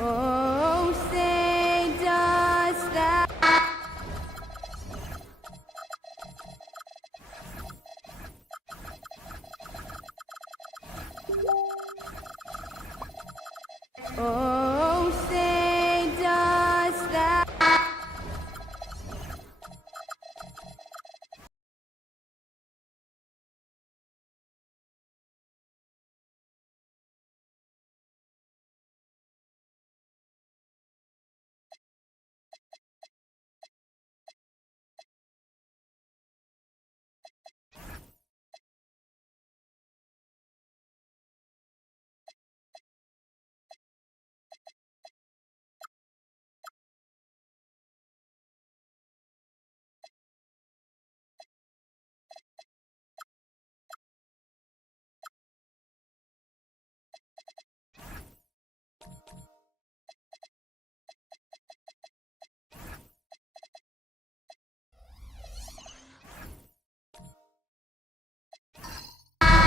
Oh, say does that. Oh, say does that.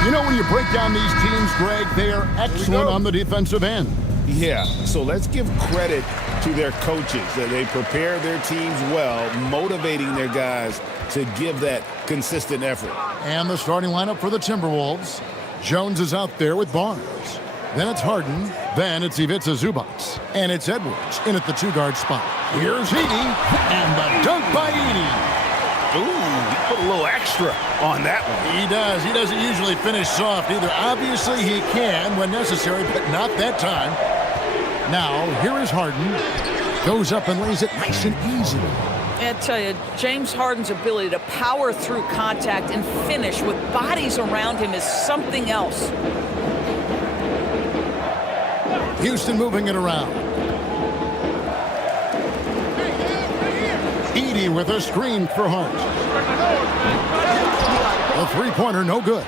You know, when you break down these teams, Greg, they are excellent on the defensive end. Yeah, so let's give credit to their coaches. They prepare their teams well, motivating their guys to give that consistent effort. And the starting lineup for the Timberwolves. Jones is out there with Barnes. Then it's Harden. Then it's Ivica Zubac. And it's Edwards in at the two-guard spot. Here's Edey. And the dunk by Edey. Ooh, he put a little extra on that one. He does. He doesn't usually finish soft either. Obviously, he can when necessary, but not that time. Now, here is Harden. Goes up and lays it nice and easy. I tell you, James Harden's ability to power through contact and finish with bodies around him is something else. Houston moving it around. Edey with a screen for Hart. A three-pointer, no good.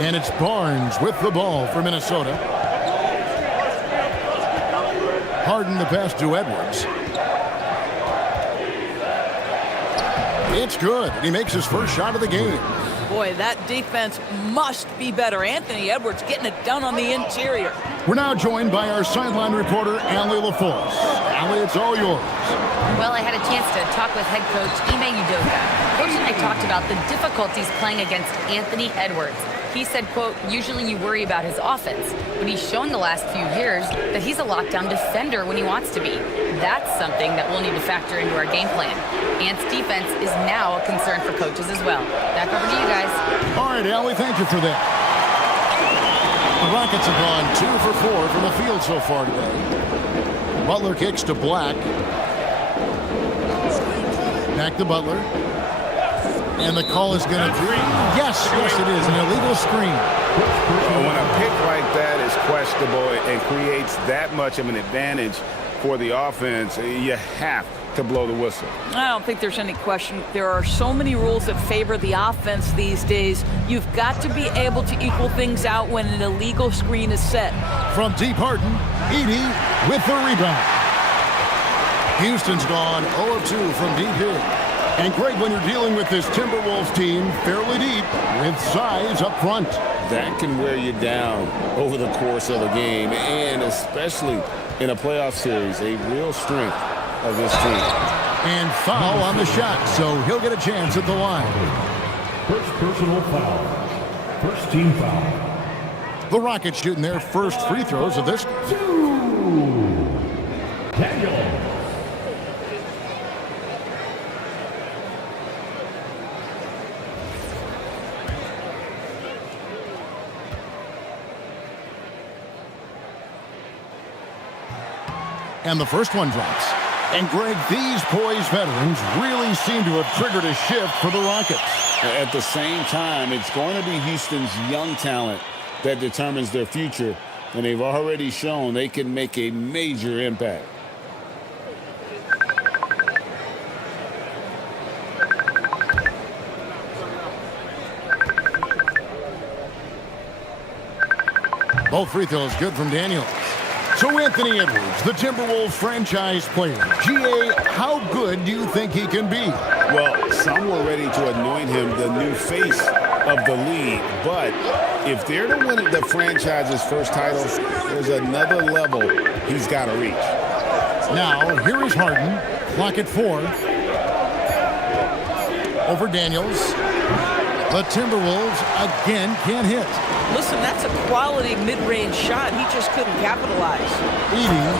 And it's Barnes with the ball for Minnesota. Harden the pass to Edwards. It's good. He makes his first shot of the game. Boy, that defense must be better. Anthony Edwards getting it done on the interior. We're now joined by our sideline reporter, Allie LaForce. Allie, it's all yours. Well, I had a chance to talk with head coach Ime Udoka. Coach and I talked about the difficulties playing against Anthony Edwards. He said, quote, usually you worry about his offense, but he's shown the last few years that he's a lockdown defender when he wants to be. That's something that we'll need to factor into our game plan. Ant's defense is now a concern for coaches as well. Back over to you guys. All right, Allie, thank you for that. The Rockets have gone 2 for 4 from the field so far today. Butler kicks to Black. Back to Butler. And the call is going to be, yes, it is, an illegal screen. When a pick like that is questionable and creates that much of an advantage for the offense, you have to blow the whistle. I don't think there's any question. There are so many rules that favor the offense these days. You've got to be able to equal things out when an illegal screen is set. From deep, Harden, Edey with the rebound. Houston's gone 0 of 2 from deep here. And great when you're dealing with this Timberwolves team fairly deep with size up front. That can wear you down over the course of a game, and especially in a playoff series, a real strength of this team. And foul on the shot, so he'll get a chance at the line. First personal foul. First team foul. The Rockets shooting their first free throws of this game. Daniel. And the first one drops. And Greg, these poised veterans really seem to have triggered a shift for the Rockets. At the same time, it's going to be Houston's young talent that determines their future, and they've already shown they can make a major impact. Both free throws good from Daniels. So Anthony Edwards, the Timberwolves franchise player. GA, how good do you think he can be? Well, some were ready to anoint him the new face of the league, but if they're to win the franchise's first title, there's another level he's got to reach. Now, here is Harden. Clock at 4. Over Daniels. The Timberwolves again can't hit. Listen, that's a quality mid-range shot. He just couldn't capitalize. Edey,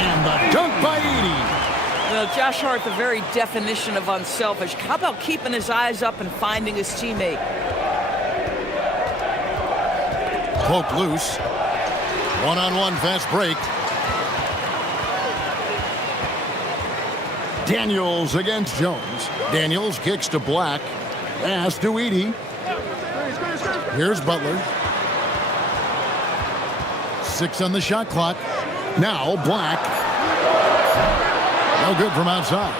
and the dunk by Edey. You know, Josh Hart, the very definition of unselfish. How about keeping his eyes up and finding his teammate? Poke loose. One-on-one fast break. Daniels against Jones. Daniels kicks to Black. Pass to Edey. Here's Butler. 6 on the shot clock. Now Black. No good from outside.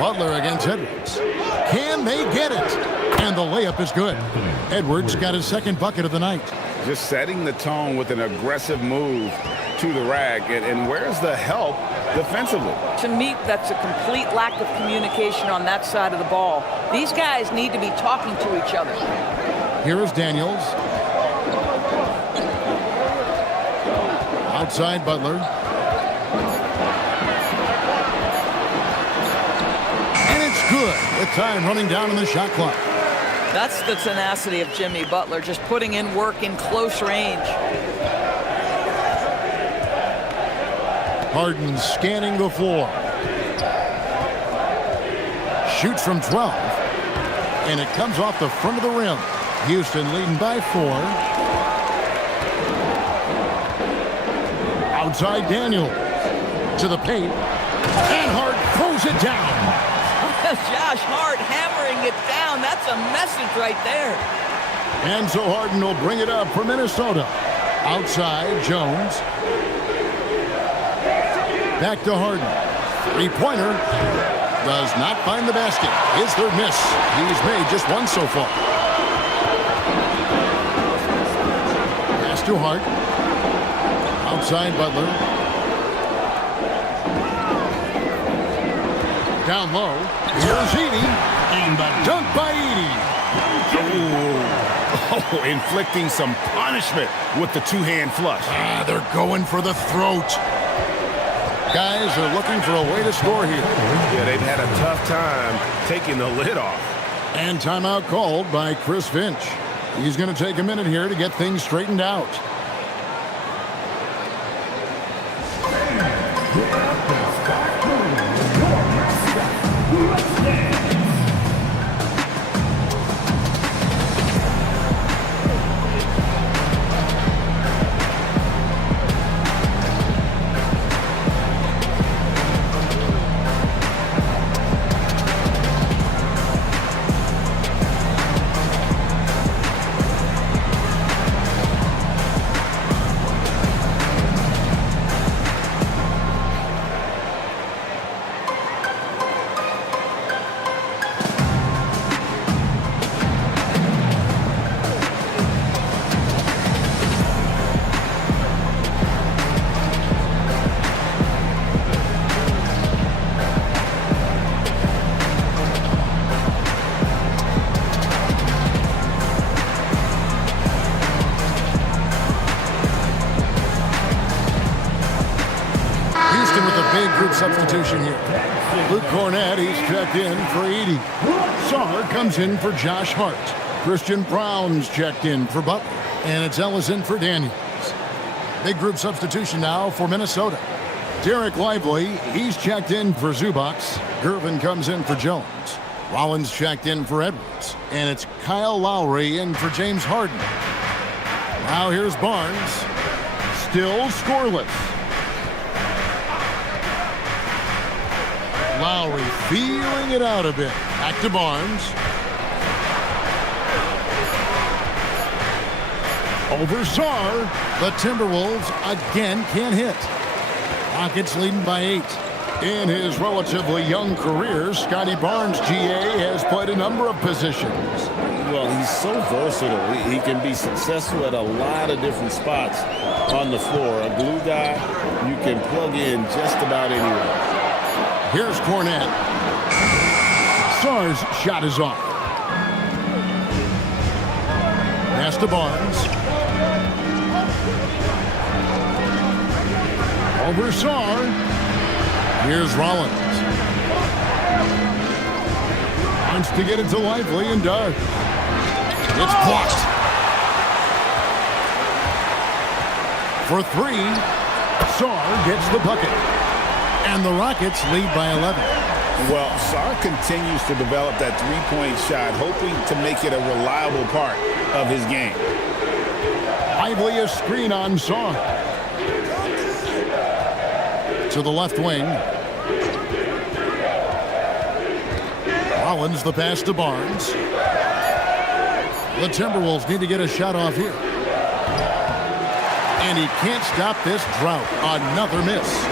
Butler against Edwards. Can they get it? And the layup is good. Edwards got his second bucket of the night. Just setting the tone with an aggressive move to the rack. And where's the help defensively? To me, that's a complete lack of communication on that side of the ball. These guys need to be talking to each other. Here is Daniels. Outside Butler. And it's good. With time running down on the shot clock. That's the tenacity of Jimmy Butler, just putting in work in close range. Harden scanning the floor. Shoots from 12. And it comes off the front of the rim. Houston leading by 4. Outside Daniel. To the paint. And Hart throws it down. Josh Hart hammering it down. That's a message right there. And so Harden will bring it up for Minnesota. Outside, Jones. Back to Harden. Three-pointer. Does not find the basket. His third miss. He's made just one so far. Pass to Hart. Outside Butler. Down low. Here's Edey. And the dunk by Edey. Oh, inflicting some punishment with the two-hand flush. They're going for the throat. Guys are looking for a way to score here. Yeah, they've had a tough time taking the lid off. And timeout called by Chris Finch. He's going to take a minute here to get things straightened out. Substitution here. Luke Cornett, he's checked in for Edey. Sarr comes in for Josh Hart. Christian Brown's checked in for Butler. And it's Ellison for Daniels. Big group substitution now for Minnesota. Derek Lively, he's checked in for Zubac. Gervin comes in for Jones. Rollins checked in for Edwards. And it's Kyle Lowry in for James Harden. Now here's Barnes. Still scoreless. Lowry feeling it out a bit. Back to Barnes. Over Sarr. The Timberwolves again can't hit. Rockets leading by 8. In his relatively young career, Scotty Barnes, GA, has played a number of positions. Well, he's so versatile. He can be successful at a lot of different spots on the floor. A glue guy you can plug in just about anywhere. Here's Cornett. Sarr's shot is off. Pass to Barnes. Over Sarr. Here's Rollins. Wants to get it to Lively and does. It's blocked. For 3, Sarr gets the bucket. And the Rockets lead by 11. Well, Sarr continues to develop that three-point shot, hoping to make it a reliable part of his game. Lively a screen on Sarr. To the left wing. Rollins the pass to Barnes. The Timberwolves need to get a shot off here. And he can't stop this drought. Another miss.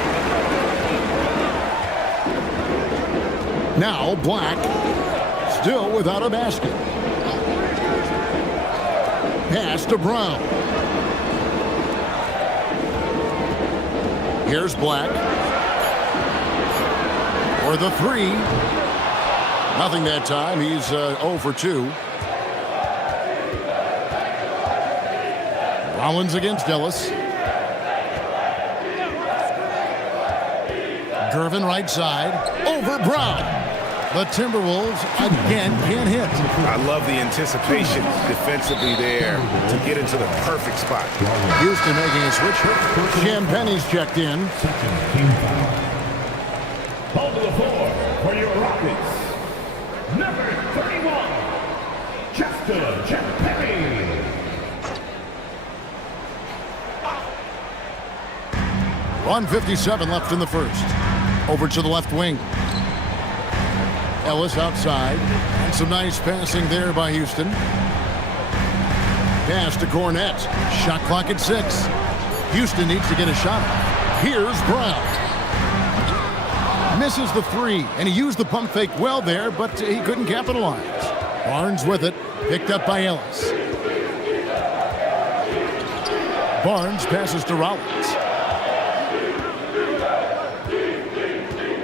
Now Black, still without a basket. Pass to Brown. Here's Black. For the 3. Nothing that time. He's 0 for 2. Rollins against Ellis. Gervin right side. Over Brown. The Timberwolves again can't hit. I love the anticipation defensively there to get into the perfect spot. Houston making a switch. Champagne's checked in. Second team foul. Ball to the floor for your Rockets. Number 31, Justin Perry. 1:57 left in the first. Over to the left wing. Ellis outside. And some nice passing there by Houston. Pass to Cornette. Shot clock at 6. Houston needs to get a shot off. Here's Brown. Misses the 3, and he used the pump fake well there, but he couldn't capitalize. Barnes with it. Picked up by Ellis. Barnes passes to Rollins.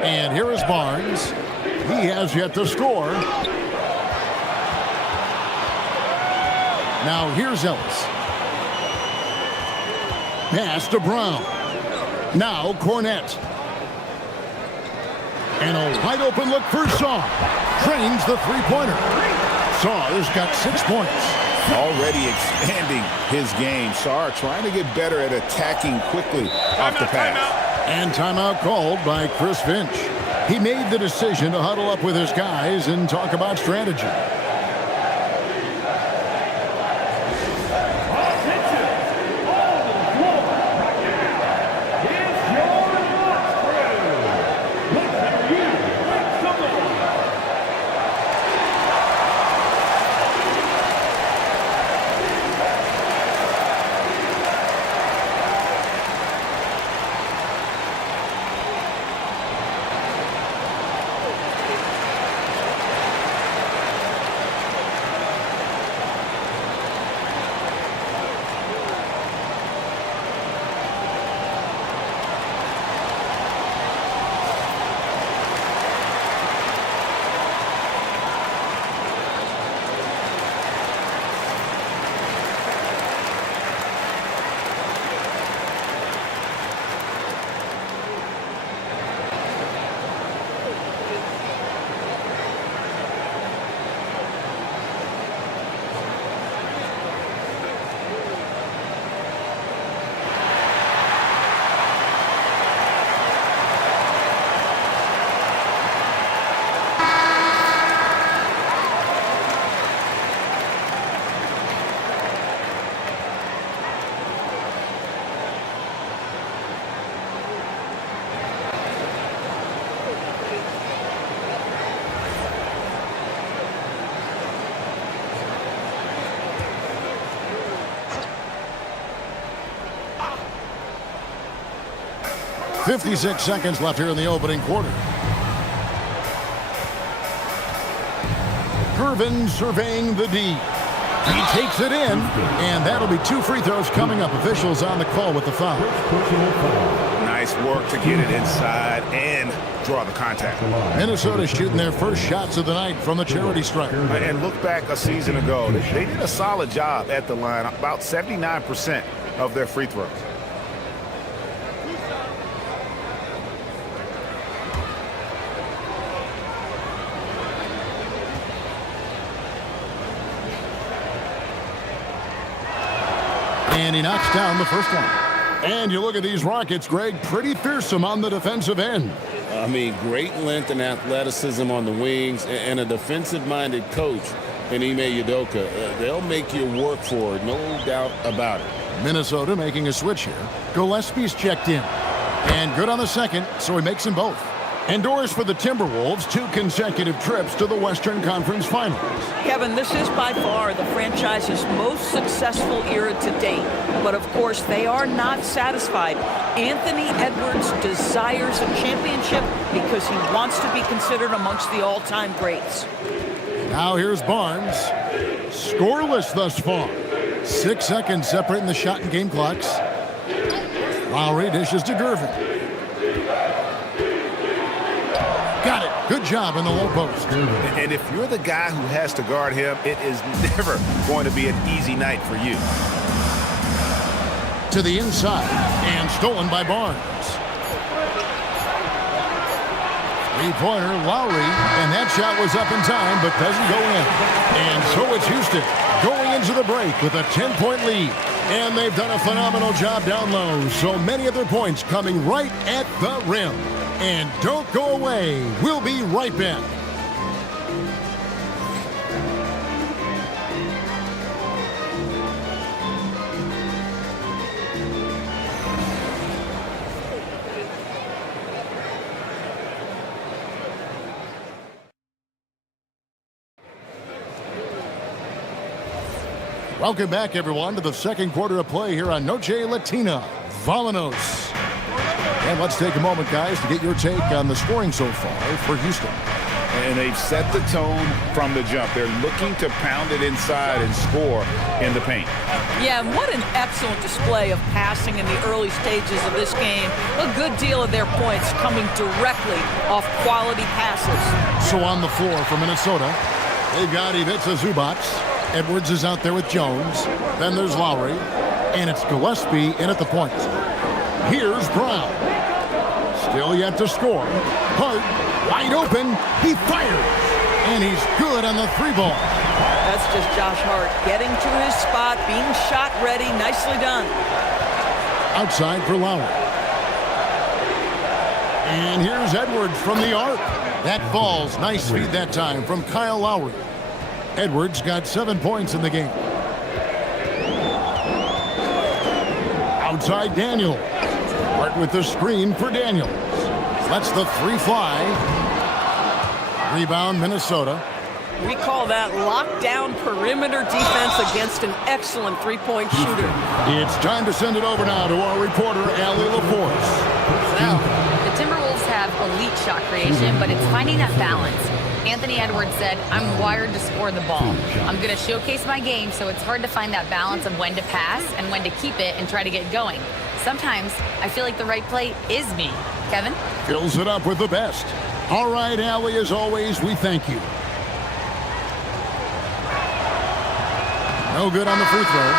And here is Barnes. He has yet to score. Now here's Ellis. Pass to Brown. Now Cornette. And a wide open look for Shaw. Trains the three-pointer. Shaw has got 6 points. Already expanding his game. Shaw trying to get better at attacking quickly off the pass. And timeout called by Chris Finch. He made the decision to huddle up with his guys and talk about strategy. .56 seconds left here in the opening quarter. Gervin surveying the D. He takes it in, and that'll be 2 free throws coming up. Officials on the call with the foul. Nice work to get it inside and draw the contact. Minnesota shooting their first shots of the night from the charity stripe. And look back a season ago, they did a solid job at the line, about 79% of their free throws. And he knocks down the first one. And you look at these Rockets, Greg, pretty fearsome on the defensive end. I mean, great length and athleticism on the wings, and a defensive-minded coach in Ime Udoka. They'll make you work for it, no doubt about it. Minnesota making a switch here. Gillespie's checked in. And good on the second, so he makes them both. Endorsed for the Timberwolves, 2 consecutive trips to the Western Conference Finals. Kevin, this is by far the franchise's most successful era to date. But of course, they are not satisfied. Anthony Edwards desires a championship because he wants to be considered amongst the all-time greats. Now here's Barnes. Scoreless thus far. 6 seconds separating the shot and game clocks. Lowry dishes to Gervin. Got it. Good job in the low post. And if you're the guy who has to guard him, it is never going to be an easy night for you. To the inside, and stolen by Barnes. Three-pointer, Lowry, and that shot was up in time, but doesn't go in. And so it's Houston going into the break with a 10-point lead. And they've done a phenomenal job down low, so many of their points coming right at the rim. And don't go away. We'll be right back. Welcome back, everyone, to the second quarter of play here on Noche Latina. Vámonos. And let's take a moment, guys, to get your take on the scoring so far for Houston. And they've set the tone from the jump. They're looking to pound it inside and score in the paint. Yeah, and what an excellent display of passing in the early stages of this game. A good deal of their points coming directly off quality passes. So on the floor for Minnesota, they've got Ivica Zubac. Edwards is out there with Jones. Then there's Lowry. And it's Gillespie in at the point. Here's Brown. Still yet to score. Hart, wide open. He fires. And he's good on the three ball. That's just Josh Hart getting to his spot, being shot ready. Nicely done. Outside for Lowry. And here's Edwards from the arc. That falls. Nice feed that time from Kyle Lowry. Edwards got 7 points in the game. Outside Daniel. Hart with the screen for Daniels. Lets the three fly. Rebound Minnesota. We call that lockdown perimeter defense against an excellent three-point shooter. It's time to send it over now to our reporter, Allie LaForce. So, the Timberwolves have elite shot creation, but it's finding that balance. Anthony Edwards said, I'm wired to score the ball. I'm going to showcase my game, so it's hard to find that balance of when to pass and when to keep it and try to get going. Sometimes I feel like the right play is me. Kevin? Fills it up with the best. All right, Allie, as always, we thank you. No good on the free throw.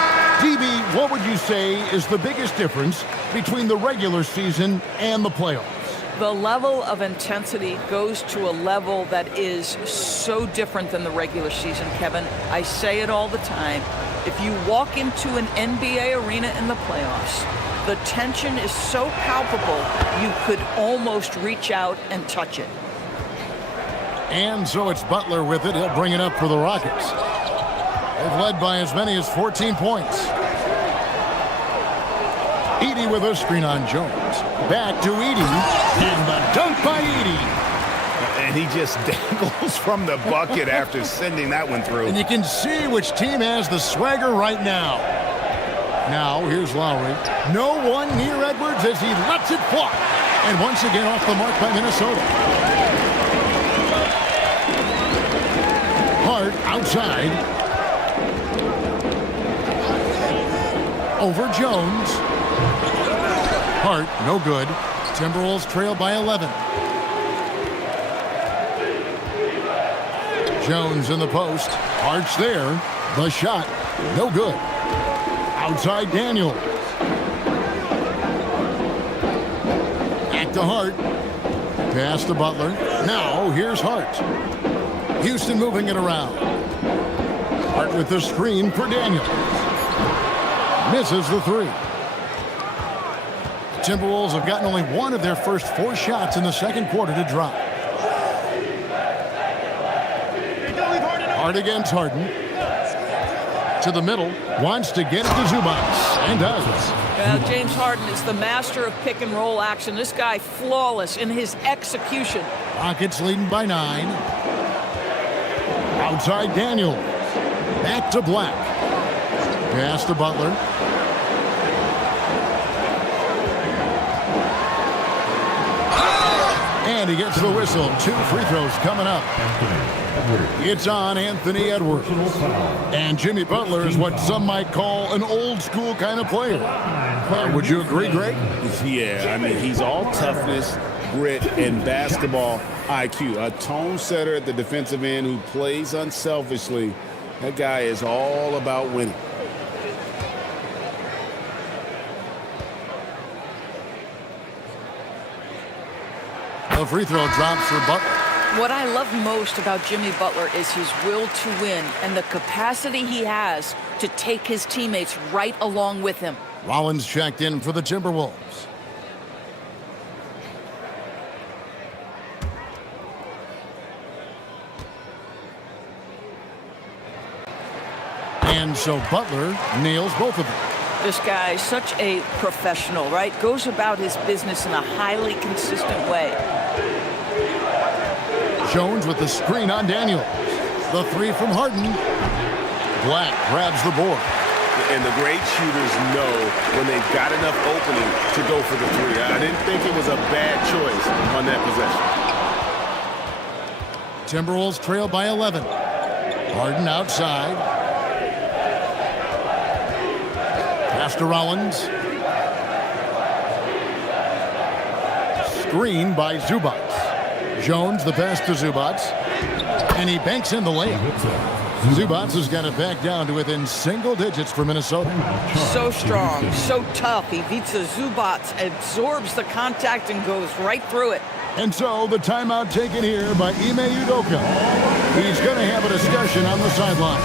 DB, what would you say is the biggest difference between the regular season and the playoffs? The level of intensity goes to a level that is so different than the regular season, Kevin. I say it all the time. If you walk into an NBA arena in the playoffs, the tension is so palpable, you could almost reach out and touch it. And so it's Butler with it. He'll bring it up for the Rockets. They've led by as many as 14 points. Edey with a screen on Jones. Back to Edey. And the dunk by Edey. And he just dangles from the bucket after sending that one through. And you can see which team has the swagger right now. Now, here's Lowry. No one near Edwards as he lets it fly. And once again off the mark by Minnesota. Hart outside. Over Jones. Hart, no good. Timberwolves trail by 11. Jones in the post. Hart's there. The shot, no good. Outside Daniel. Back to Hart. Pass to Butler. Now here's Hart. Houston moving it around. Hart with the screen for Daniel. Misses the three. Timberwolves have gotten only one of their first 4 shots in the second quarter to drop. Hart against Harden. To the middle. Wants to get it to Zubac. And does. Well, James Harden is the master of pick and roll action. This guy flawless in his execution. Rockets leading by 9. Outside Daniel. Back to Black. Pass to Butler. And he gets the whistle. 2 free throws coming up. It's on Anthony Edwards. And Jimmy Butler is what some might call an old school kind of player. Would you agree, Greg? Yeah, I mean, he's all toughness, grit, and basketball IQ. A tone setter at the defensive end who plays unselfishly. That guy is all about winning. The free throw drops for Butler. What I love most about Jimmy Butler is his will to win and the capacity he has to take his teammates right along with him. Rollins checked in for the Timberwolves. And so Butler nails both of them. This guy is such a professional, right? Goes about his business in a highly consistent way. Jones with the screen on Daniel. The three from Harden. Black grabs the board. And the great shooters know when they've got enough opening to go for the three. I didn't think it was a bad choice on that possession. Timberwolves trail by 11. Harden outside. Pass to Rollins. Screen by Zubats. Jones the pass to Zubats. And he banks in the layup. Zubats has got it back down to within single digits for Minnesota. So strong, so tough. Ivica Zubats absorbs the contact and goes right through it. And so the timeout taken here by Ime Udoka. He's going to have a discussion on the sideline.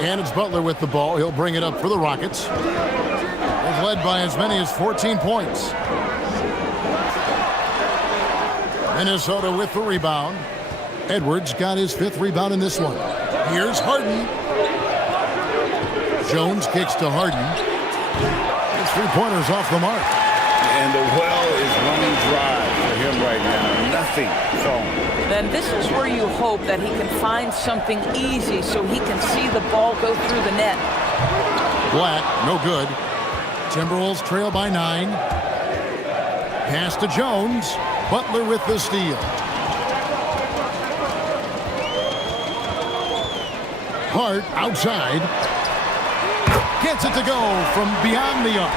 And it's Butler with the ball. He'll bring it up for the Rockets. They've led by as many as 14 points. Minnesota with the rebound. Edwards got his 5th rebound in this one. Here's Harden. Jones kicks to Harden. His 3-pointers off the mark. And the well is running dry for him right now. Nothing falling. Then this is where you hope that he can find something easy so he can see the ball go through the net. Black, no good. Timberwolves trail by 9. Pass to Jones. Butler with the steal. Hart outside. Gets it to go from beyond the arc.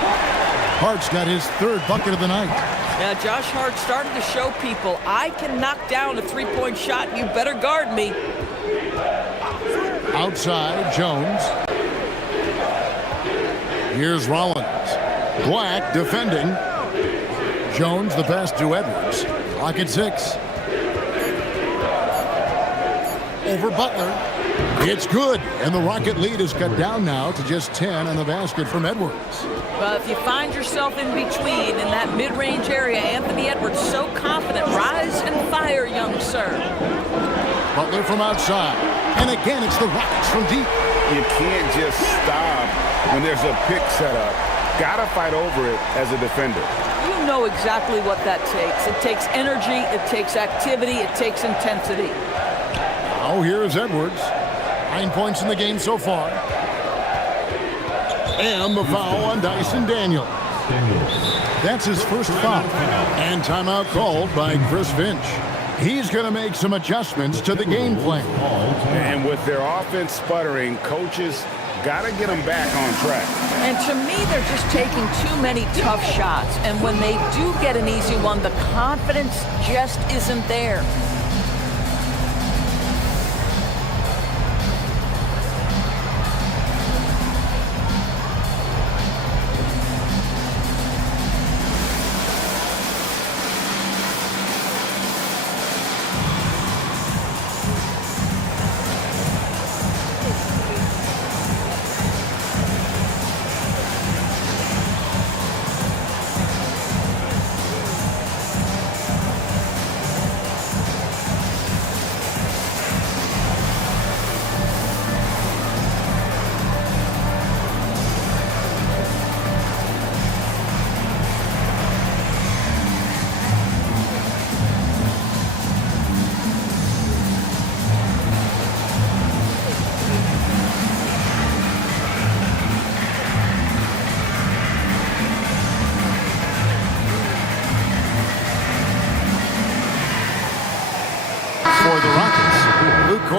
Hart's got his 3rd bucket of the night. Yeah, Josh Hart started to show people, I can knock down a 3-point shot. You better guard me. Outside, Jones. Here's Rollins. Black defending. Jones the pass to Edwards. Clock at 6. Over Butler. It's good, and the Rocket lead is cut down now to just 10 on the basket from Edwards. Well, if you find yourself in between in that mid-range area, Anthony Edwards so confident. Rise and fire, young sir. Butler from outside. And again, it's the Rockets from deep. You can't just stop when there's a pick set up. Gotta fight over it as a defender. You know exactly what that takes. It takes energy, it takes activity, it takes intensity. Now here's Edwards. 9 points in the game so far. And the foul on Dyson Daniels. That's his first foul. And timeout called by Chris Finch. He's going to make some adjustments to the game plan. And with their offense sputtering, coaches got to get them back on track. And to me, they're just taking too many tough shots. And when they do get an easy one, the confidence just isn't there.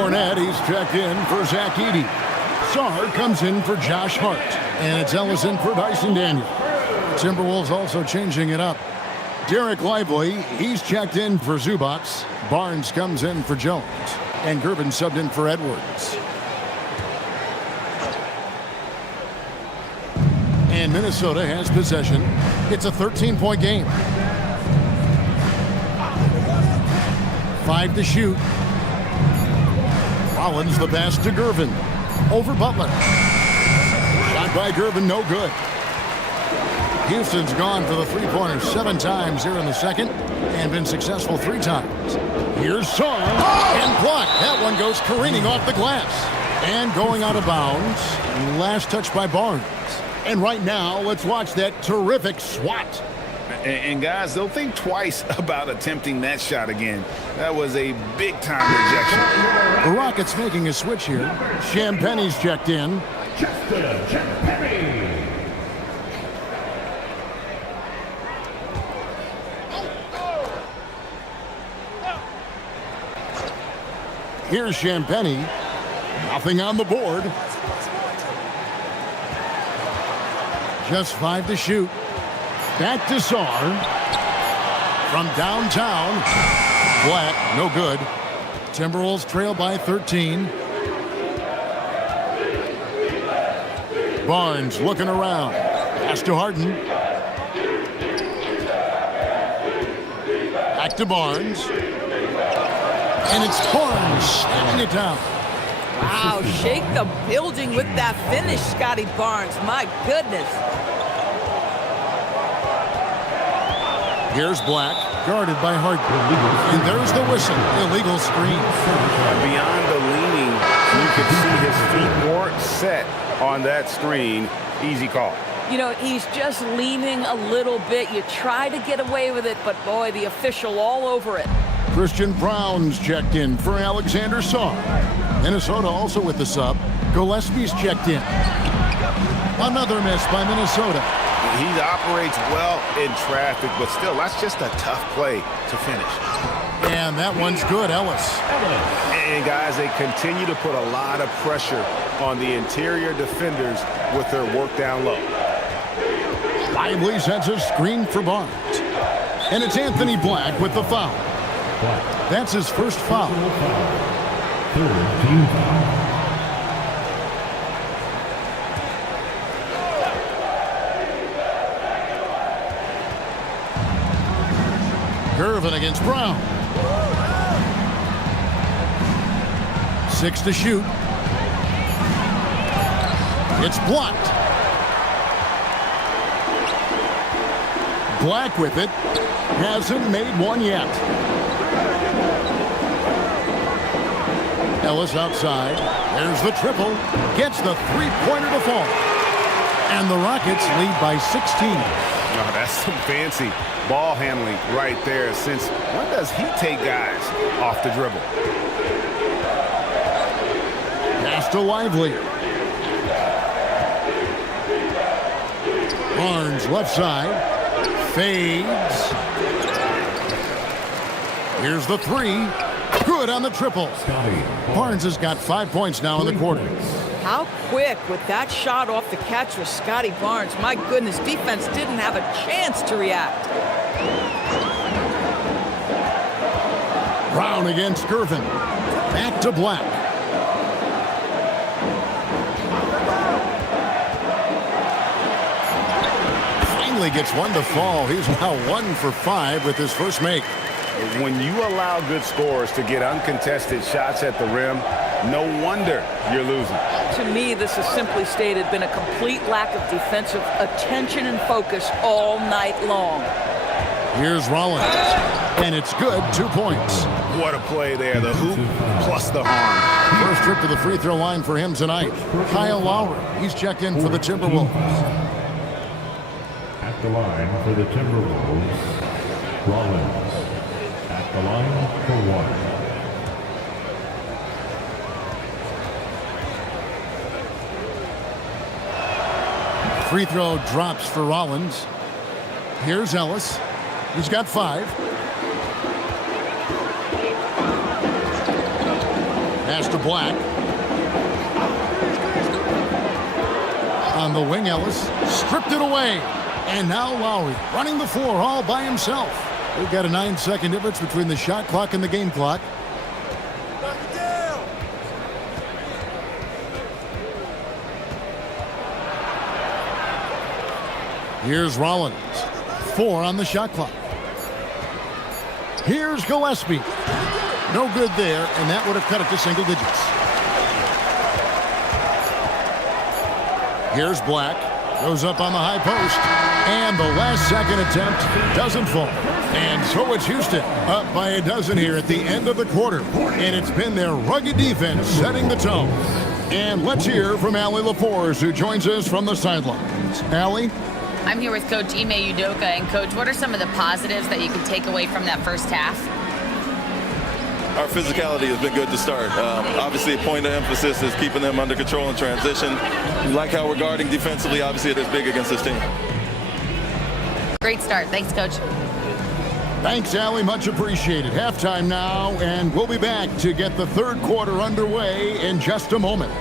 Cornette, he's checked in for Zach Edey. Sarr comes in for Josh Hart. And it's Ellison for Dyson Daniel. Timberwolves also changing it up. Derek Lively, he's checked in for Zubats. Barnes comes in for Jones. And Gervin subbed in for Edwards. And Minnesota has possession. It's a 13-point game. 5 to shoot. Rollins the pass to Gervin. Over Butler. Shot by Gervin, no good. Houston's gone for the three-pointer 7 times here in the second and been successful 3 times. Here's Sarr and blocked. That one goes careening off the glass. And going out of bounds. Last touch by Barnes. And right now, let's watch that terrific swat. And guys, they'll think twice about attempting that shot again. That was a big-time rejection. The Rockets making a switch here. Champagne's checked in. Justin Champagnie. Here's Champagnie. Nothing on the board. Just 5 to shoot. Back to Sarr. From downtown. Black, no good. Timberwolves trail by 13. Barnes looking around. Pass to Harden. Back to Barnes. And it's Barnes slamming it down. Wow, shake the building with that finish, Scotty Barnes. My goodness. Here's Black, guarded by Harden. And there's the whistle. Illegal screen. Beyond the leaning, you could see his feet weren't set on that screen. Easy call. You know, he's just leaning a little bit. You try to get away with it, but boy, the official all over it. Christian Brown's checked in for Alexander Sarr. Minnesota also with the sub. Gillespie's checked in. Another miss by Minnesota. He operates well in traffic, but still, that's just a tough play to finish. And that one's good, Ellis. And guys, they continue to put a lot of pressure on the interior defenders with their work down low. Lively sets a screen for Barnes. And it's Anthony Black with the foul. That's his first foul. Third team foul. Gervin against Brown. 6 to shoot. It's blocked. Black with it. Hasn't made one yet. Ellis outside. There's the triple. Gets the three-pointer to fall. And the Rockets lead by 16. Oh, that's some fancy ball handling right there, since when does he take guys off the dribble? Pass to Lively. Barnes left side. Fades. Here's the three. Good on the triple. Barnes has got 5 points now in the quarter. How quick with that shot off the catch was Scotty Barnes. My goodness, defense didn't have a chance to react. Brown against Gervin. Back to Black. Finally gets one to fall. He's now 1 for 5 with his first make. When you allow good scorers to get uncontested shots at the rim, no wonder you're losing. To me, this has simply stated been a complete lack of defensive attention and focus all night long. Here's Rollins. And it's good, 2 points. What a play there, the hoop plus the harm. First trip to the free throw line for him tonight. Kyle Lowry, he's checked in for the Timberwolves. At the line for the Timberwolves, Rollins. At the line for 1. Free throw drops for Rollins. Here's Ellis. He's got 5. pass to Black. On the wing, Ellis stripped it away. And now Lowry running the floor all by himself. We've got a 9-second difference between the shot clock and the game clock. Here's Rollins. 4 on the shot clock. Here's Gillespie. No good there, and that would have cut it to single digits. Here's Black. Goes up on the high post. And the last second attempt doesn't fall. And so it's Houston up by a dozen here at the end of the quarter. And it's been their rugged defense setting the tone. And let's hear from Allie LaForce, who joins us from the sidelines. Allie? I'm here with Coach Ime Udoka. And, Coach, what are some of the positives that you can take away from that first half? Our physicality has been good to start. Obviously, a point of emphasis is keeping them under control in transition. We like how we're guarding defensively. Obviously, it is big against this team. Great start. Thanks, Coach. Thanks, Allie. Much appreciated. Halftime now, and we'll be back to get the third quarter underway in just a moment.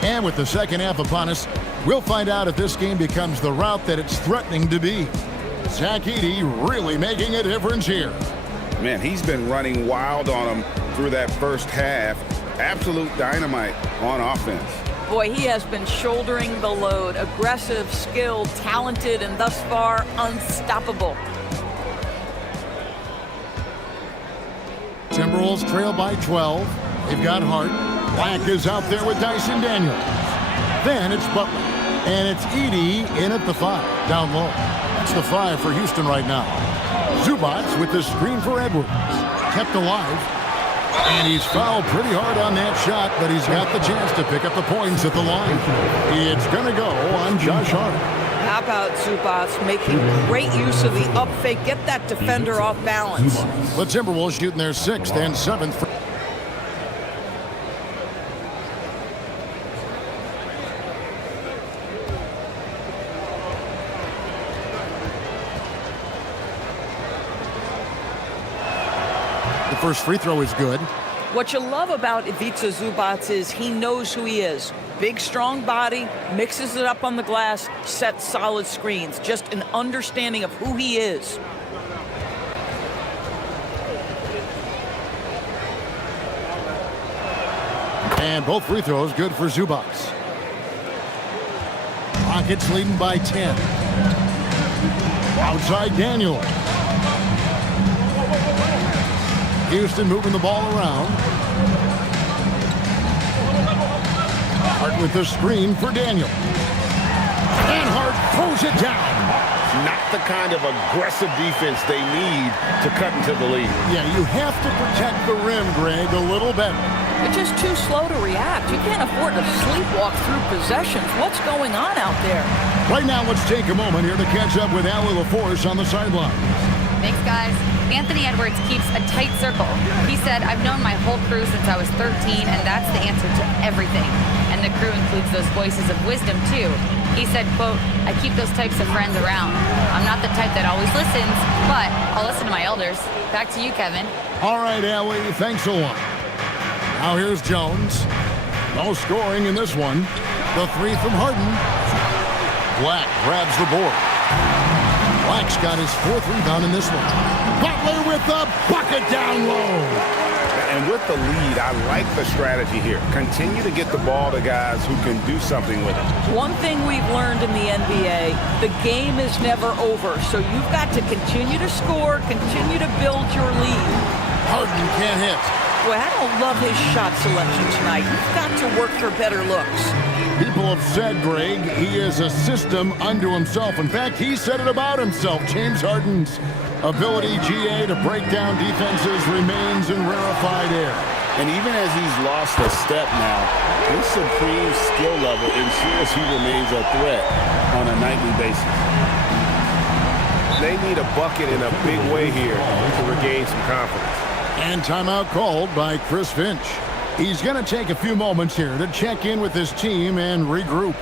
And with the second half upon us, we'll find out if this game becomes the route that it's threatening to be. Zach Edey really making a difference here. Man, he's been running wild on him through that first half. Absolute dynamite on offense. Boy, he has been shouldering the load. Aggressive, skilled, talented, and thus far unstoppable. Timberwolves trail by 12. They've got Hart. Black is out there with Dyson Daniels. Then it's Butler. And it's Edey in at the 5, down low. That's the 5 for Houston right now. Zubac with the screen for Edwards. Kept alive. And he's fouled pretty hard on that shot, but he's got the chance to pick up the points at the line. It's going to go on Josh Hart. How about Zubac making great use of the up fake, get that defender off balance. The Timberwolves shooting their 6th and 7th. The first free throw is good. What you love about Ivica Zubac is he knows who he is. Big, strong body, mixes it up on the glass, sets solid screens. Just an understanding of who he is. And both free throws good for Zubac. Rockets leading by 10. Outside Daniel. Houston moving the ball around. Hart with the screen for Daniel. And Hart throws it down. Not the kind of aggressive defense they need to cut into the lead. Yeah, you have to protect the rim, Greg, a little better. You're just too slow to react. You can't afford to sleepwalk through possessions. What's going on out there? Right now, let's take a moment here to catch up with Allie LaForce on the sideline. Thanks, guys. Anthony Edwards keeps a tight circle. He said, I've known my whole crew since I was 13, and that's the answer to everything. And the crew includes those voices of wisdom, too. He said, quote, I keep those types of friends around. I'm not the type that always listens, but I'll listen to my elders. Back to you, Kevin. All right, Allie, thanks a lot. Now here's Jones. No scoring in this one. The 3 from Harden. Black grabs the board. Black's got his 4th rebound in this one. Butler with the bucket down low. And with the lead, I like the strategy here. Continue to get the ball to guys who can do something with it. One thing we've learned in the NBA, the game is never over. So you've got to continue to score, continue to build your lead. Harden can't hit. Boy, I don't love his shot selection tonight. You've got to work for better looks. People have said, Greg, he is a system unto himself. In fact, he said it about himself. James Harden's ability, GA, to break down defenses remains in rarefied air. And even as he's lost a step now, his supreme skill level ensures he remains a threat on a nightly basis. They need a bucket in a big way here to regain some confidence. And timeout called by Chris Finch. He's going to take a few moments here to check in with his team and regroup.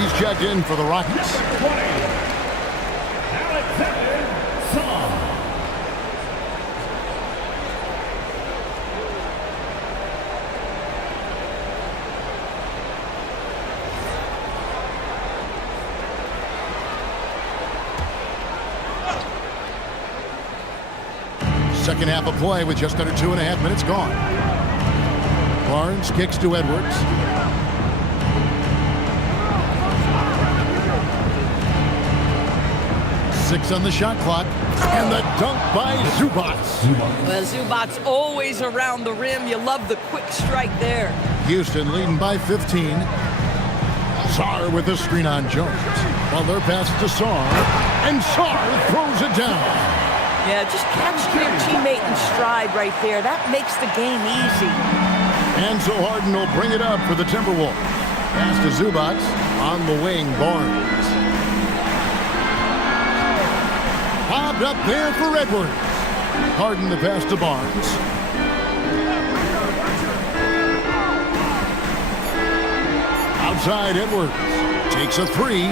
He's checked in for the Rockets. Second half of play with just under 2.5 minutes gone. Barnes kicks to Edwards. Six on the shot clock, and the dunk by Zubac. Well, Zubac's always around the rim. You love the quick strike there. Houston leading by 15. Sarr with a screen on Jones. Well, their pass to Sarr, and Sarr throws it down. Yeah, just catching your teammate in stride right there. That makes the game easy. And so Harden will bring it up for the Timberwolves. Pass to Zubac on the wing, Barnes. Bobbed up there for Edwards. Harden the pass to Barnes. Outside Edwards. Takes a three.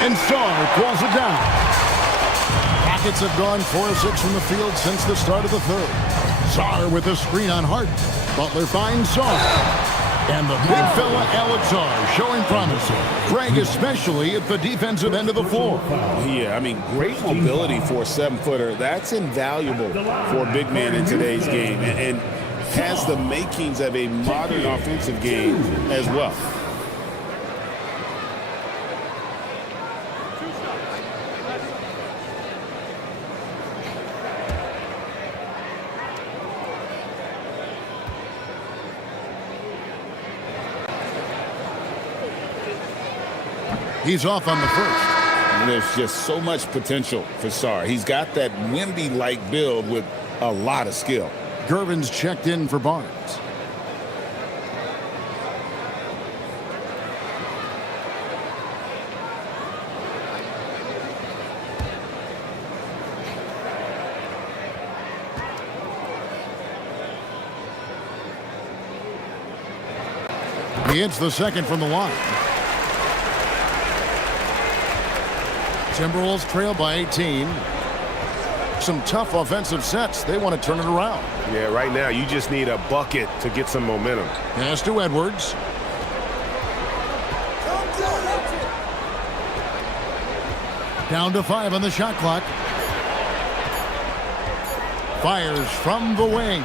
And Sarr pulls it down. Rockets have gone 4 of 6 from the field since the start of the third. Sarr with a screen on Harden. Butler finds Sarr. And the big fella, Alex Sarr, showing promise. Greg, especially at the defensive end of the floor. Yeah, I mean, great mobility for a 7-footer. That's invaluable for a big man in today's game. And has the makings of a modern offensive game as well. He's off on the first. And there's just so much potential for Sarr. He's got that Wemby-like build with a lot of skill. Gervin's checked in for Barnes. He hits the second from the line. Timberwolves trail by 18. Some tough offensive sets. They want to turn it around. Yeah, right now you just need a bucket to get some momentum. Pass to Edwards. Down to 5 on the shot clock. Fires from the wing.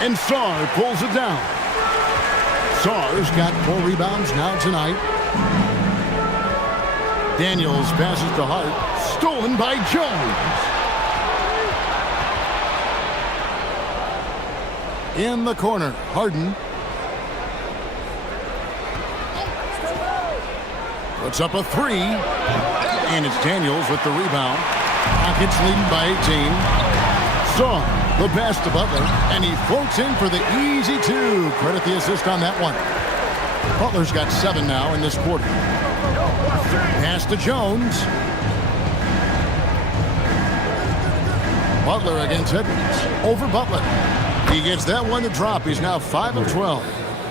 And Sarr pulls it down. Sarr's got 4 rebounds now tonight. Daniels passes to Hart. Stolen by Jones. In the corner, Harden. Puts up a 3. And it's Daniels with the rebound. Rockets leading by 18. Sarr, the pass to Butler, and he floats in for the easy 2. Credit the assist on that one. Butler's got 7 now in this quarter. Pass to Jones. Butler against Edwards. Over Butler. He gets that one to drop. He's now 5 of 12.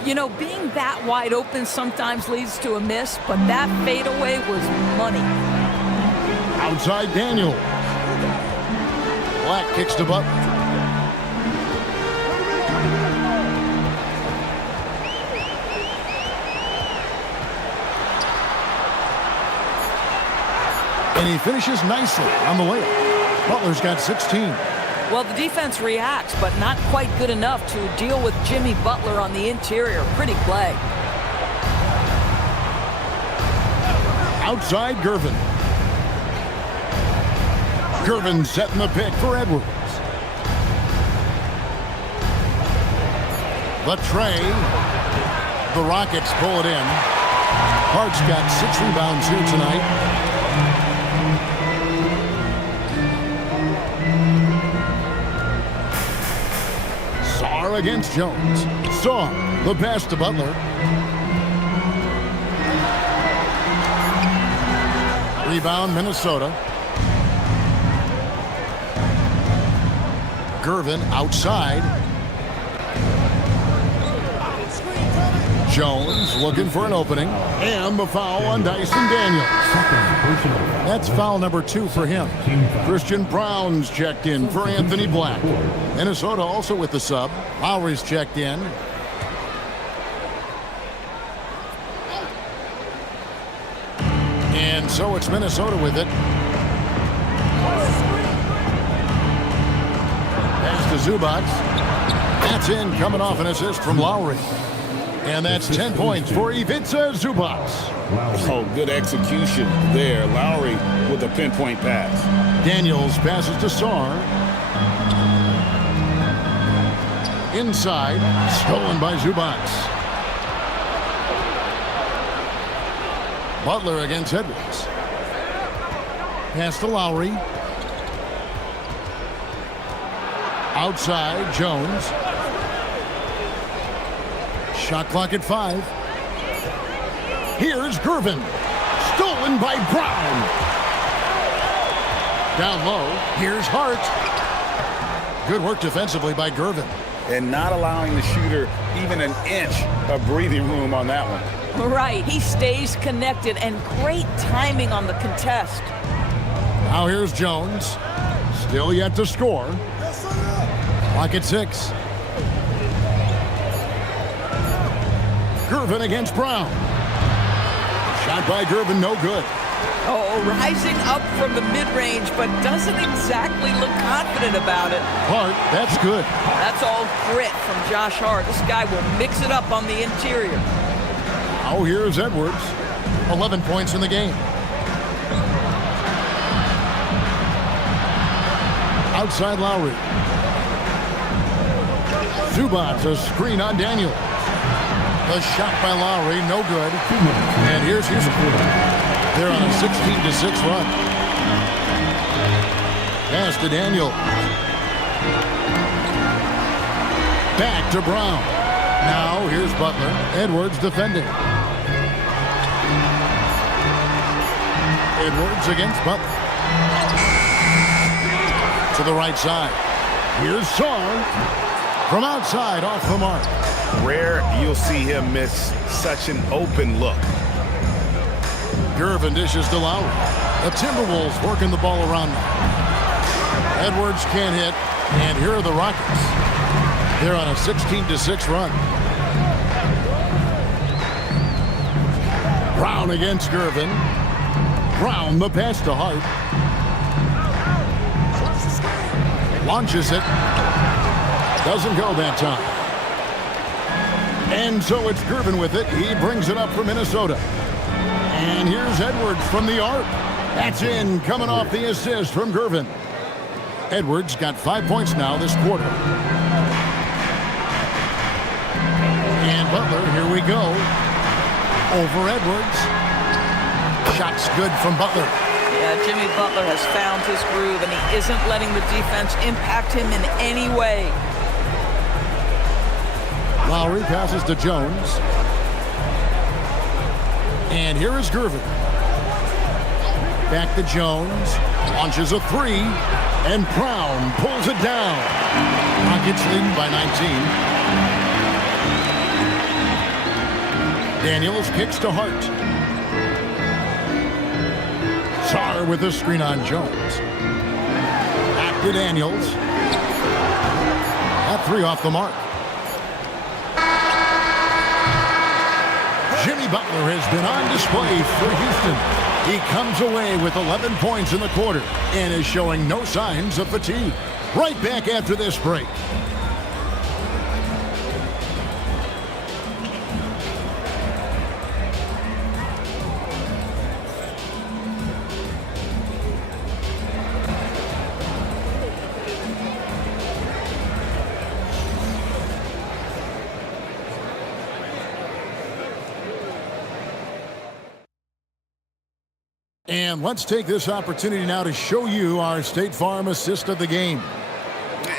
You know, being that wide open sometimes leads to a miss, but that fadeaway was money. Outside Daniel. Black kicks to Butler. And he finishes nicely on the layup. Butler's got 16. Well, the defense reacts, but not quite good enough to deal with Jimmy Butler on the interior. Pretty play. Outside Gervin. Gervin setting the pick for Edwards. The tray. The Rockets pull it in. Hart's got 6 rebounds here tonight. Sarr against Jones. Sarr, the pass to Butler. Rebound, Minnesota. Gervin outside. Jones looking for an opening. And the foul on Dyson Daniels. That's foul number 2 for him. Christian Brown's checked in for Anthony Black. Minnesota also with the sub. Lowry's checked in. And so it's Minnesota with it. Pass to Zubac. That's in, coming off an assist from Lowry. And that's 10 points for Ivica Zubac. Oh, good execution there. Lowry with a pinpoint pass. Daniels passes to Sarr. Inside, stolen by Zubac. Butler against Edwards. Pass to Lowry. Outside, Jones. Shot clock at 5. Here's Gervin. Stolen by Brown. Down low, here's Hart. Good work defensively by Gervin. And not allowing the shooter even an inch of breathing room on that one. Right, he stays connected, and great timing on the contest. Now here's Jones. Still yet to score. Clock at 6. Gervin against Brown. Shot by Gervin, no good. Oh, rising up from the mid-range, but doesn't exactly look confident about it. Hart, that's good. That's all grit from Josh Hart. This guy will mix it up on the interior. Now here's Edwards. 11 points in the game. Outside Lowry. Zubac, a screen on Daniels. The shot by Lowry, no good. And here's Houston. They're on a 16-6 run. Pass to Daniel. Back to Brown. Now here's Butler. Edwards defending. Edwards against Butler. To the right side. Here's Sarr. From outside, off the mark. Rare you'll see him miss such an open look. Gervin dishes to Lowry. The Timberwolves working the ball around them. Edwards can't hit, and here are the Rockets. They're on a 16-6 run. Brown against Gervin. Brown the pass to Hart. Launches it. Doesn't go that time. And so it's Gervin with it. He brings it up for Minnesota. And here's Edwards from the arc. That's in, coming off the assist from Gervin. Edwards got 5 points now this quarter. And Butler, here we go. Over Edwards. Shot's good from Butler. Yeah, Jimmy Butler has found his groove, and he isn't letting the defense impact him in any way. Lowry passes to Jones. And here is Gervin. Back to Jones. Launches a three. And Brown pulls it down. Rockets leading by 19. Daniels kicks to Hart. Sarr with a screen on Jones. Back to Daniels. That three off the mark. Jimmy Butler has been on display for Houston. He comes away with 11 points in the quarter and is showing no signs of fatigue. Right back after this break. And let's take this opportunity now to show you our State Farm assist of the game.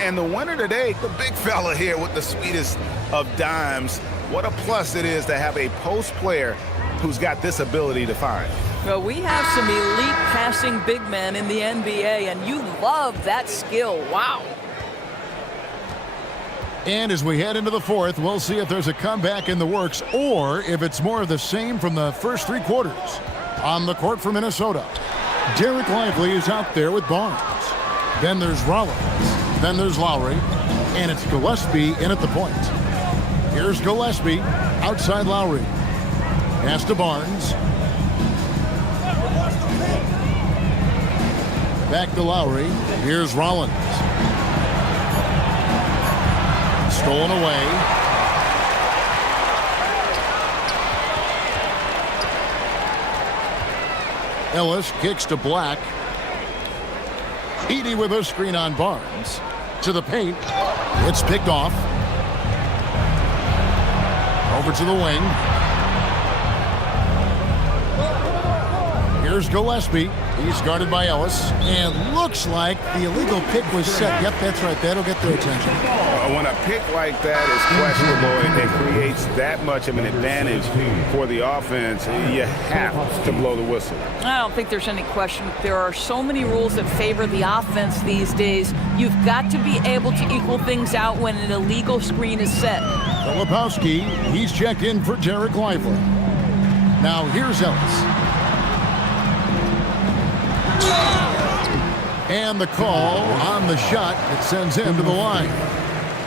And the winner today, the big fella here with the sweetest of dimes. What a plus it is to have a post player who's got this ability to find. Well, we have some elite passing big men in the NBA, and you love that skill. Wow. And as we head into the fourth, we'll see if there's a comeback in the works or if it's more of the same from the first three quarters. On the court for Minnesota, Derek Lively is out there with Barnes. Then there's Rollins. Then there's Lowry. And it's Gillespie in at the point. Here's Gillespie outside Lowry. Pass to Barnes. Back to Lowry. Here's Rollins. Stolen away. Ellis kicks to Black. Edey with a screen on Barnes. To the paint. It's picked off. Over to the wing. Here's Gillespie. He's guarded by Ellis. And looks like the illegal pick was set. Yep, that's right. That'll get their attention. When a pick like that is questionable and creates that much of an advantage for the offense, you have to blow the whistle. I don't think there's any question. There are so many rules that favor the offense these days. You've got to be able to equal things out when an illegal screen is set. Filipowski, he's checked in for Derek Lively. Now here's Ellis. And the call on the shot that sends him to the line.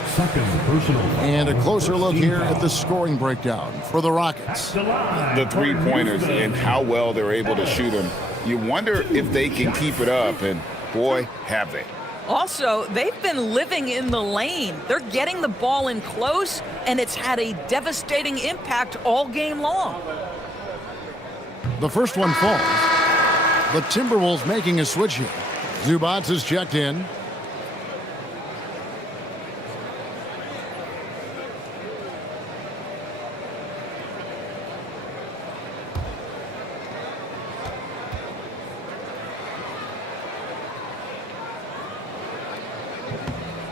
Second personal. And a closer look here at the scoring breakdown for the Rockets. The three-pointers and how well they're able to shoot them. You wonder if they can keep it up, and boy, have they. Also, they've been living in the lane. They're getting the ball in close, and it's had a devastating impact all game long. The first one falls. The Timberwolves making a switch here. Zubats is checked in.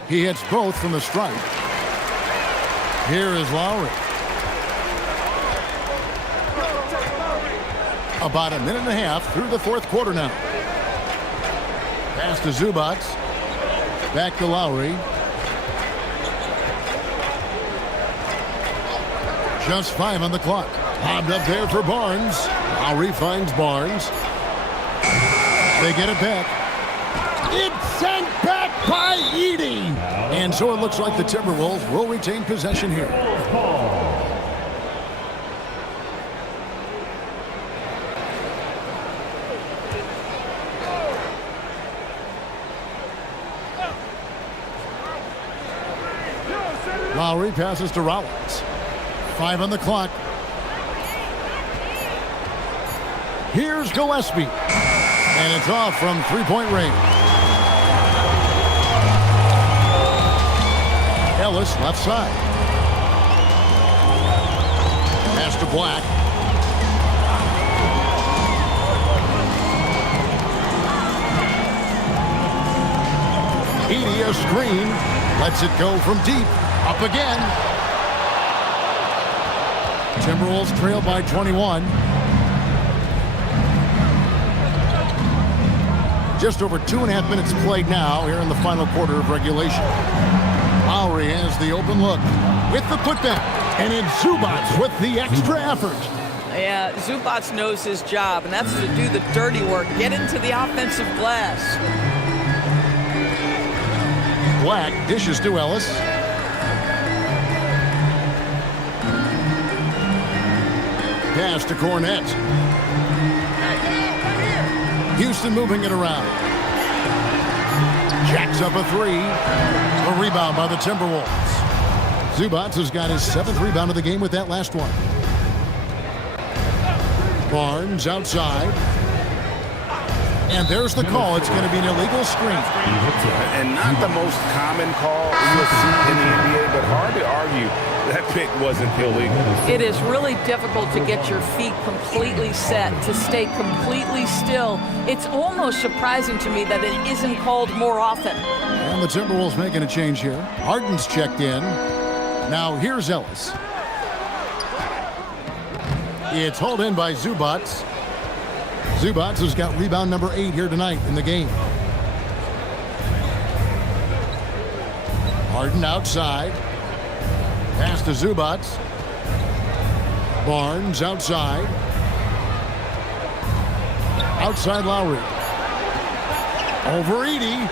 He hits both from the stripe. Here is Lowry. About a minute and a half through the fourth quarter now. Pass to Zubats. Back to Lowry. Just 5 on the clock. Lobbed up there for Barnes. Lowry finds Barnes. They get it back. It's sent back by Edey. And so it looks like the Timberwolves will retain possession here. Lowry passes to Rollins. 5 on the clock. Here's Gillespie. And it's off from three-point range. Ellis left side. Pass to Black. Edey a screen. Lets it go from deep. Up again. Timberwolves trail by 21. Just over 2.5 minutes played now here in the final quarter of regulation. Lowry has the open look with the putback. And it's Zubac with the extra effort. Yeah, Zubac knows his job, and that's to do the dirty work. Get into the offensive glass. Black dishes to Ellis. Pass to Cornette. Houston moving it around. Jacks up a three. A rebound by the Timberwolves. Zubac has got his 7th rebound of the game with that last one. Barnes outside. And there's the call. It's going to be an illegal screen. And not the most common call you'll see in the NBA, but hard to argue that pick wasn't illegal. It is really difficult to get your feet completely set, to stay completely still. It's almost surprising to me that it isn't called more often. And the Timberwolves making a change here. Harden's checked in. Now here's Ellis. It's hauled in by Zubac. Zubac has got rebound number 8 here tonight in the game. Harden outside. Pass to Zubac. Barnes outside. Outside Lowry. Over Edey.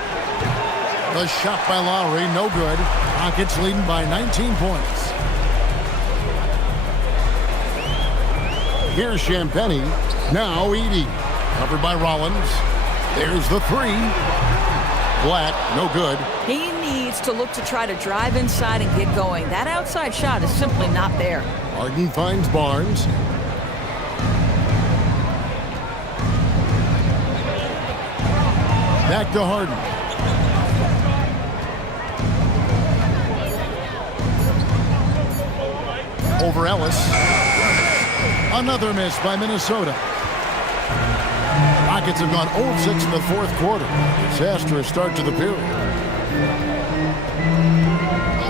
The shot by Lowry, no good. Rockets leading by 19 points. Here's Champagnie. Now Edey. Covered by Rollins. There's the three. Black, no good. He needs to look to try to drive inside and get going. That outside shot is simply not there. Harden finds Barnes. Back to Harden. Over Ellis. Another miss by Minnesota. Rockets have gone 0-6 in the fourth quarter. Disastrous start to the period.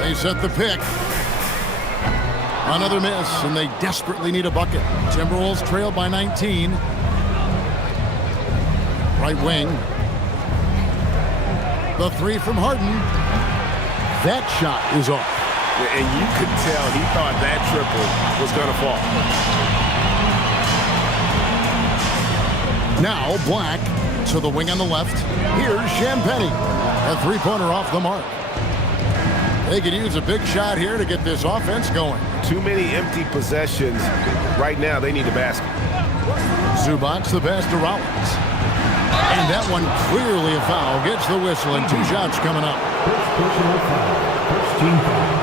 They set the pick. Another miss, and they desperately need a bucket. Timberwolves trail by 19. Right wing. The three from Harden. That shot is off. And you could tell he thought that triple was going to fall. Now Black to the wing on the left. Here's Champagnie. A three-pointer off the mark. They could use a big shot here to get this offense going. Too many empty possessions. Right now, they need a basket. Zubac the pass to Rollins. And that one clearly a foul. Gets the whistle, and 2 shots coming up. First personal foul. First team foul.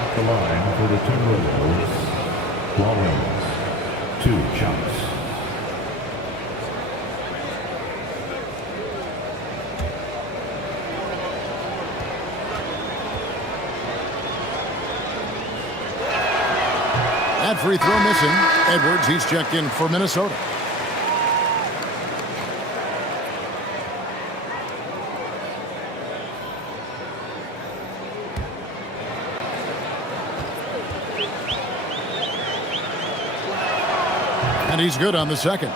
At the line for the Timberwolves, Rollins. 2 shots. That free throw missing. Edwards, he's checked in for Minnesota. And he's good on the second.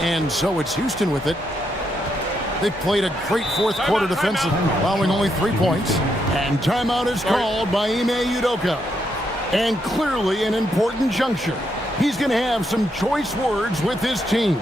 And so it's Houston with it. They've played a great fourth quarter defensively, allowing only 3 points. And timeout is called by Ime Udoka. And clearly an important juncture. He's going to have some choice words with his team.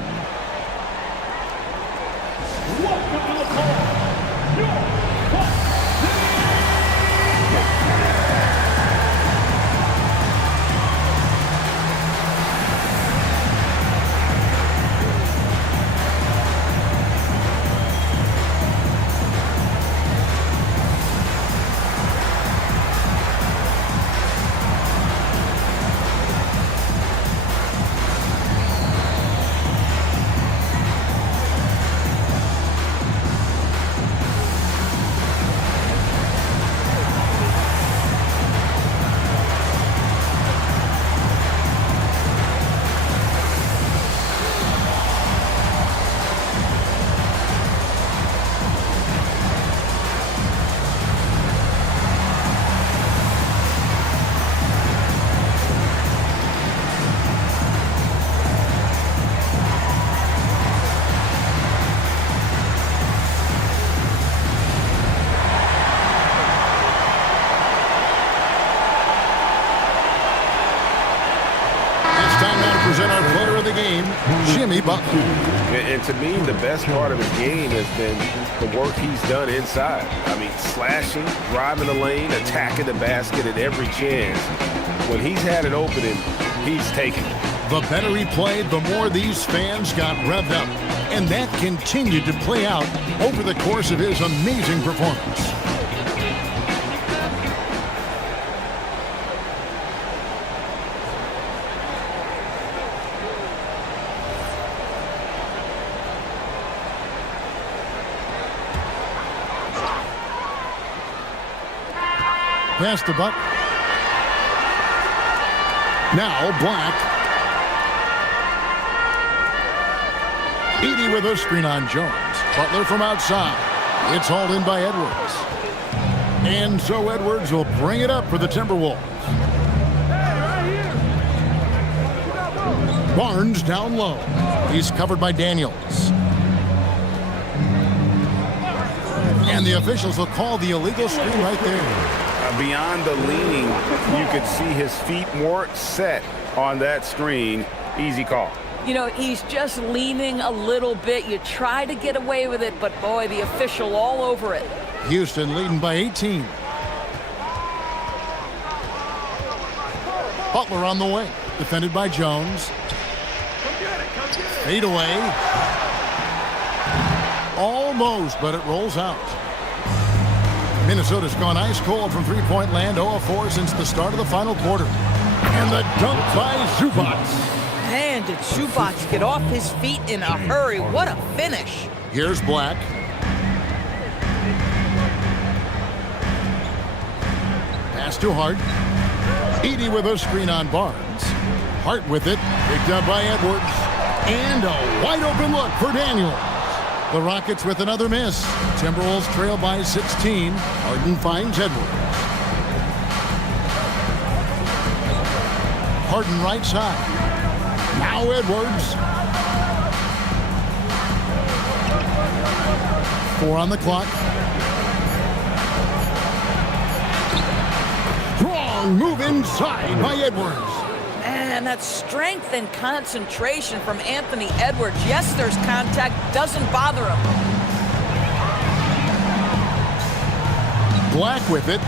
Jimmy Butler. And to me, the best part of his game has been the work he's done inside. I mean, slashing, driving the lane, attacking the basket at every chance. When he's had an opening, he's taken it. The better he played, the more these fans got revved up. And that continued to play out over the course of his amazing performance. Pass to Buck. Now Black. Edey with a screen on Jones. Butler from outside. It's hauled in by Edwards. And so Edwards will bring it up for the Timberwolves. Barnes down low. He's covered by Daniels. And the officials will call the illegal screen right there. Beyond the leaning, you could see his feet more set on that screen. Easy call. You know, he's just leaning a little bit. You try to get away with it, but boy, the official all over it. Houston leading by 18. Butler on the way. Defended by Jones. Fade away. Almost, but it rolls out. Minnesota's gone ice cold from three-point land, 0 of 4 since the start of the final quarter. And the dunk by Zubac. Man, did Zubac get off his feet in a hurry. What a finish. Here's Black. Pass to Hart. Edey with a screen on Barnes. Hart with it. Picked up by Edwards. And a wide-open look for Daniels. The Rockets with another miss. Timberwolves trail by 16. Harden finds Edwards. Harden right side. Now Edwards. 4 on the clock. Strong move inside by Edwards. And that strength and concentration from Anthony Edwards. Yes, there's contact. Doesn't bother him. Black with it.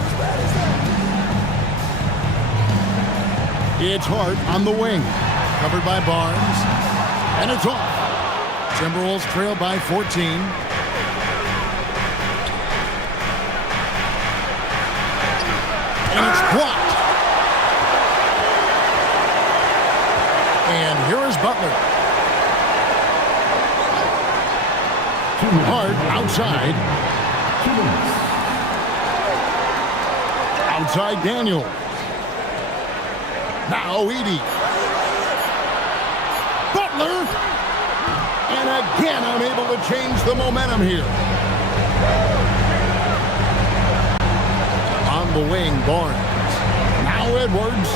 It's Hart on the wing. Covered by Barnes. And it's off. Timberwolves trail by 14. And it's blocked. And here is Butler. Hart outside. Outside Daniel. Now Edey. Butler. And again unable to change the momentum here. On the wing, Barnes. Now Edwards.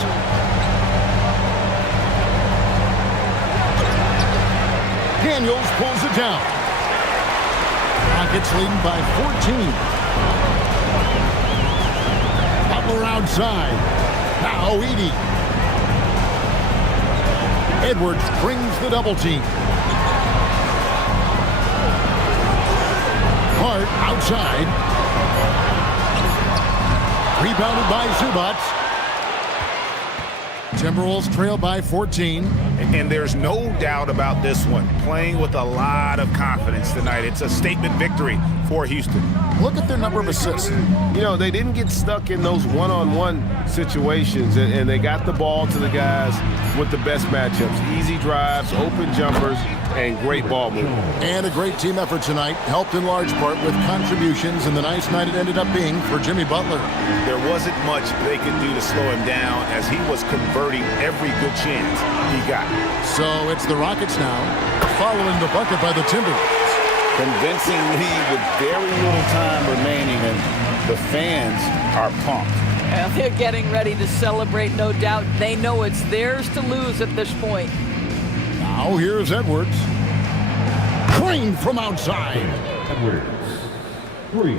Daniels pulls it down. Rockets leading by 14. Butler outside. Now Edey. Edwards brings the double team. Hart outside. Rebounded by Zubac. Timberwolves trail by 14. And there's no doubt about this one. Playing with a lot of confidence tonight. It's a statement victory for Houston. Look at their number of assists. You know, they didn't get stuck in those one-on-one situations, and they got the ball to the guys with the best matchups. Easy drives, open jumpers, and great ball movement. And a great team effort tonight, helped in large part with contributions, and the nice night it ended up being for Jimmy Butler. There wasn't much they could do to slow him down as he was converting every good chance he got. So it's the Rockets now, following the bucket by the Timberwolves. Convincing lead with very little time remaining, and the fans are pumped. Well, they're getting ready to celebrate, no doubt. They know it's theirs to lose at this point. Now here's Edwards. Clean from outside. Edwards. 3.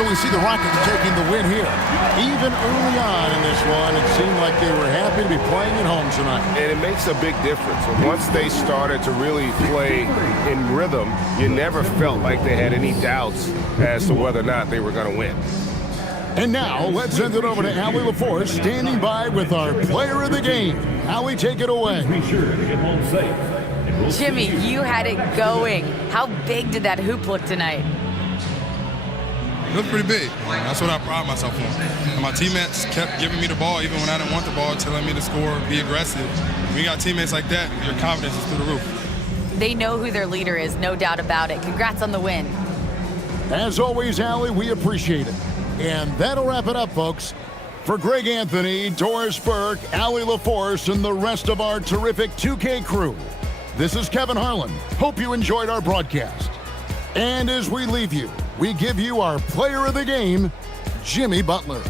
So we see the Rockets taking the win here. Even early on in this one, it seemed like they were happy to be playing at home tonight. And it makes a big difference. Once they started to really play in rhythm, you never felt like they had any doubts as to whether or not they were going to win. And now, let's send it over to Allie LaForce, standing by with our player of the game. Allie, take it away. Be sure to get home safe. And we'll Jimmy, see you had it going. How big did that hoop look tonight? It looked pretty big. That's what I pride myself on. And my teammates kept giving me the ball even when I didn't want the ball, telling me to score, be aggressive. When you got teammates like that, your confidence is through the roof. They know who their leader is, no doubt about it. Congrats on the win. As always, Allie, we appreciate it. And that'll wrap it up, folks. For Greg Anthony, Doris Burke, Allie LaForce, and the rest of our terrific 2K crew, this is Kevin Harlan. Hope you enjoyed our broadcast. And as we leave you, we give you our player of the game, Jimmy Butler.